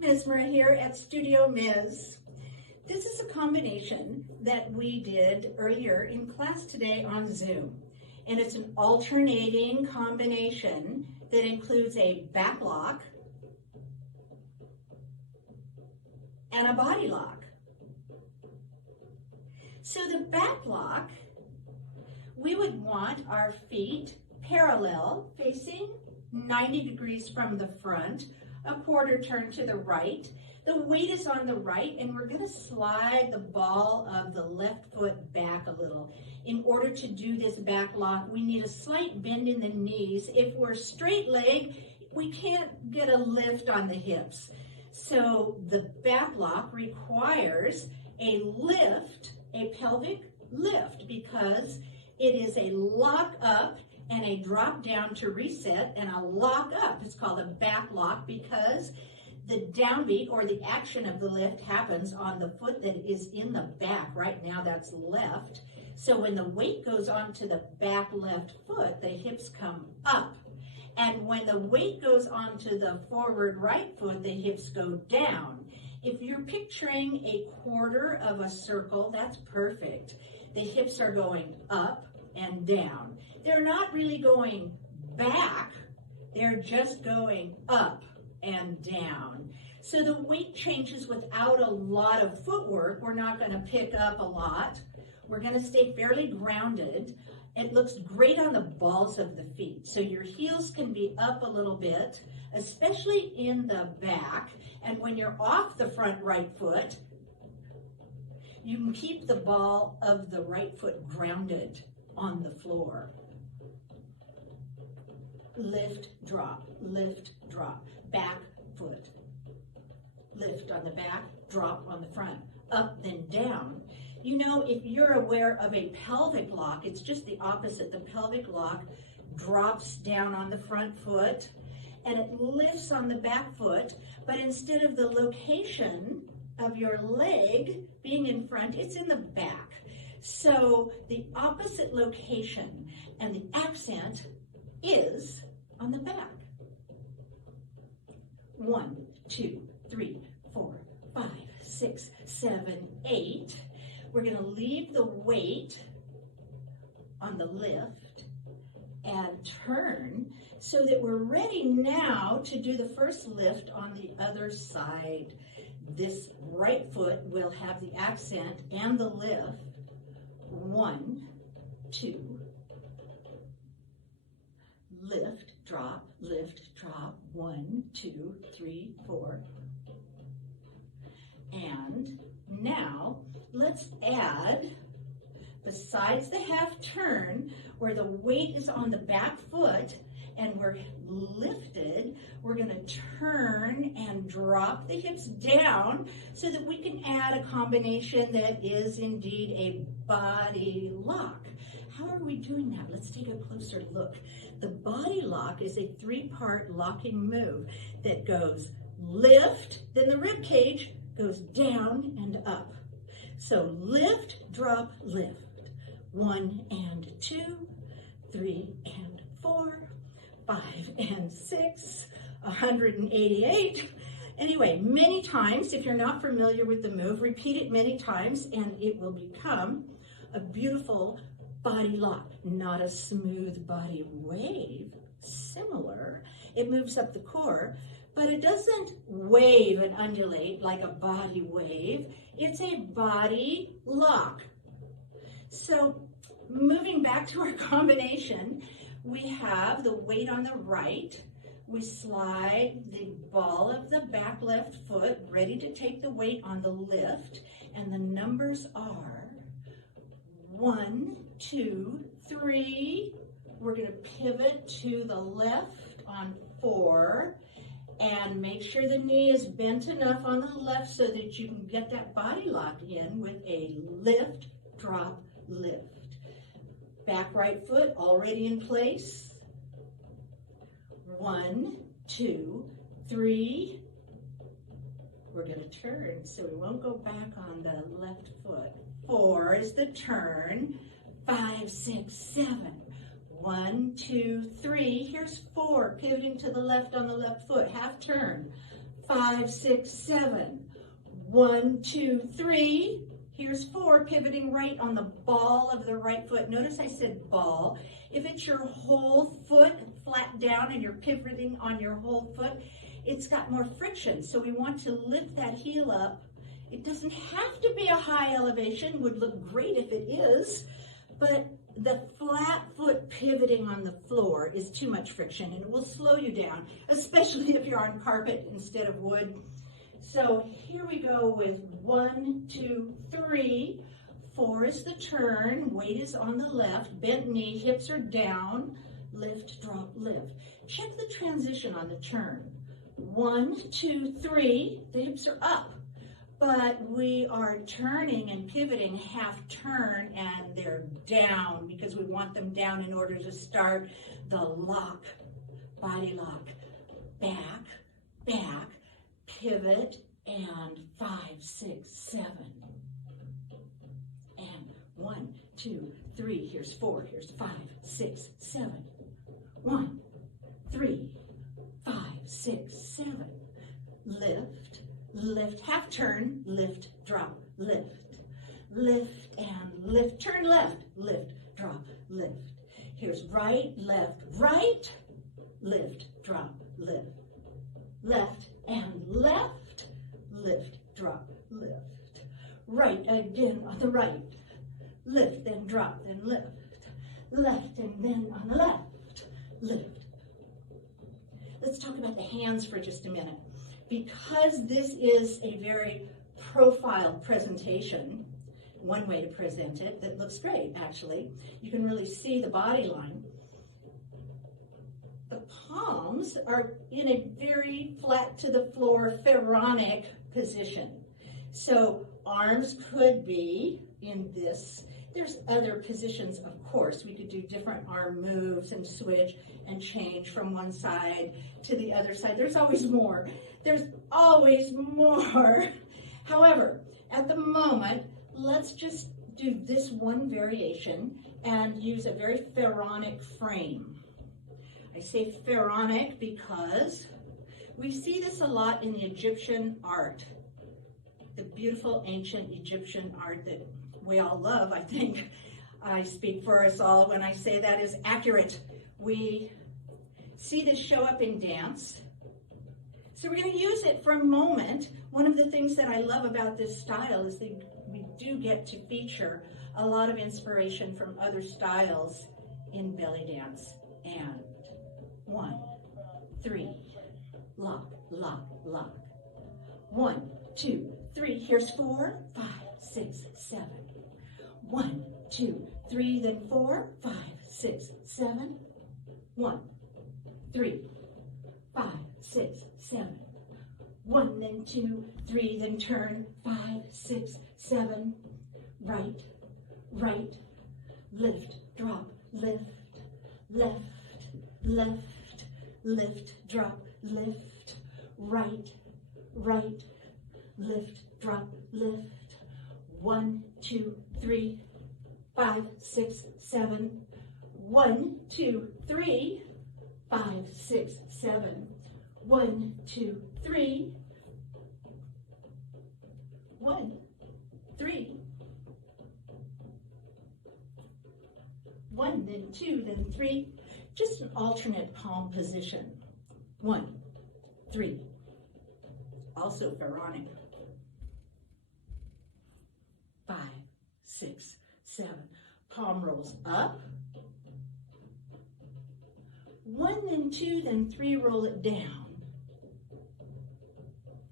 Mesmera here at Studio Ms. This is a combination that we did earlier in class today on Zoom. And it's an alternating combination that includes a backlock and a body lock. So the backlock, we would want our feet parallel, facing 90 degrees from the front, a quarter turn to the right. The weight is on the right, and we're going to slide the ball of the left foot back a little. In order to do this back lock, we need a slight bend in the knees. If we're straight leg, we can't get a lift on the hips. So the back lock requires a lift, a pelvic lift, because it is a lock up and a drop down to reset and a lock up. It's called a back lock because the downbeat or the action of the lift happens on the foot that is in the back. Right now that's left. So when the weight goes onto the back left foot, the hips come up. And when the weight goes onto the forward right foot, the hips go down. If you're picturing a quarter of a circle, that's perfect. The hips are going up and down. They're not really going back, they're just going up and down. So the weight changes without a lot of footwork. We're not going to pick up a lot. We're going to stay fairly grounded. It looks great on the balls of the feet. So your heels can be up a little bit, especially in the back. And when you're off the front right foot, you can keep the ball of the right foot grounded on the floor. Lift, drop, back foot. Lift on the back, drop on the front, up, then down. You know, if you're aware of a pelvic lock, it's just the opposite. The pelvic lock drops down on the front foot and it lifts on the back foot, but instead of the location of your leg being in front, it's in the back. So the opposite location and the accent is on the back. 1, 2, 3, 4, 5, 6, 7, 8. We're going to leave the weight on the lift and turn so that we're ready now to do the first lift on the other side. This right foot will have the accent and the lift. 1, 2, lift, drop, 1, 2, 3, 4. And now let's add, besides the half turn, where the weight is on the back foot and we're lifted, we're going to turn and drop the hips down so that we can add a combination that is indeed a body lock. How are we doing that? Let's take a closer look. The body lock is a 3-part locking move that goes lift, then the rib cage goes down and up. So lift, drop, lift. 1 and 2, 3 and 4, 5 and 6, 188. Anyway, many times, if you're not familiar with the move, repeat it many times and it will become a beautiful body lock, not a smooth body wave, similar. It moves up the core, but it doesn't wave and undulate like a body wave. It's a body lock. So moving back to our combination, we have the weight on the right. We slide the ball of the back left foot, ready to take the weight on the lift, and the numbers are 1, 2, 3. We're going to pivot to the left on 4 and make sure the knee is bent enough on the left so that you can get that body lock in with a lift, drop, lift. Back right foot already in place. 1, 2, 3. We're going to turn so we won't go back on the left foot. 4 is the turn. 5, 6, 7. 1, 2, 3. Here's 4, pivoting to the left on the left foot, half turn. 5, 6, 7. 1, 2, 3. Here's 4, pivoting right on the ball of the right foot. Notice I said ball. If it's your whole foot flat down and you're pivoting on your whole foot, it's got more friction. So we want to lift that heel up. It doesn't have to be a high elevation, would look great if it is, but the flat foot pivoting on the floor is too much friction and it will slow you down, especially if you're on carpet instead of wood. So here we go with 1, 2, 3. 4 is the turn, weight is on the left, bent knee, hips are down, lift, drop, lift. Check the transition on the turn. 1, 2, 3, the hips are up, but we are turning and pivoting half turn and they're down because we want them down in order to start the lock, body lock, back, back, pivot, and 5, 6, 7. And 1, 2, 3, here's 4, here's 5, 6, 7. 1, 3, 5, 6, 7. Lift, lift, half turn, lift, drop, lift. Lift and lift, turn left, lift, drop, lift. Here's right, left, right, lift, drop, lift. Left and left, lift, drop, lift. Right again on the right, lift, then drop, then lift. Left and then on the left, lift. Let's talk about the hands for just a minute. Because this is a very profiled presentation, one way to present it that looks great actually, you can really see the body line. The palms are in a very flat to the floor pharaonic position. So arms could be in this. There's other positions, of course. We could do different arm moves and switch and change from one side to the other side. There's always more. There's always more. However, at the moment, let's just do this one variation and use a very pharaonic frame. I say pharaonic because we see this a lot in the Egyptian art, the beautiful ancient Egyptian art that we all love. I think I speak for us all when I say that is accurate. We see this show up in dance. So we're going to use it for a moment. One of the things that I love about this style is that we do get to feature a lot of inspiration from other styles in belly dance. And 1, 3, lock, lock, lock. 1, 2, 3, here's 4, 5, 6, 7. 1, 2, 3, then 4, 5, 6, 7. 1, 3, 5, 6, 7. 1, then 2, 3, then turn, 5, 6, 7. Right, right, lift, drop, lift, left, left, lift, drop, lift, right, right, lift, drop, lift. 1, 2, 3, 5, 6, 7. 1, 2, 3, 5, 6, 7. 1, 2, 3. 1, 3. 1, then 2, then 3. Just an alternate palm position. 1, 3. Also pharaonic. 5, 6, 7. Palm rolls up. 1, then 2, then 3, roll it down.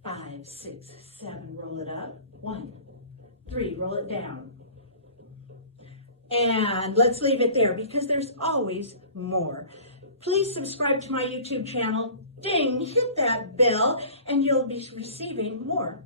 5, 6, 7, roll it up. 1, 3, roll it down. And let's leave it there because there's always more. Please subscribe to my YouTube channel. Ding, hit that bell, and you'll be receiving more.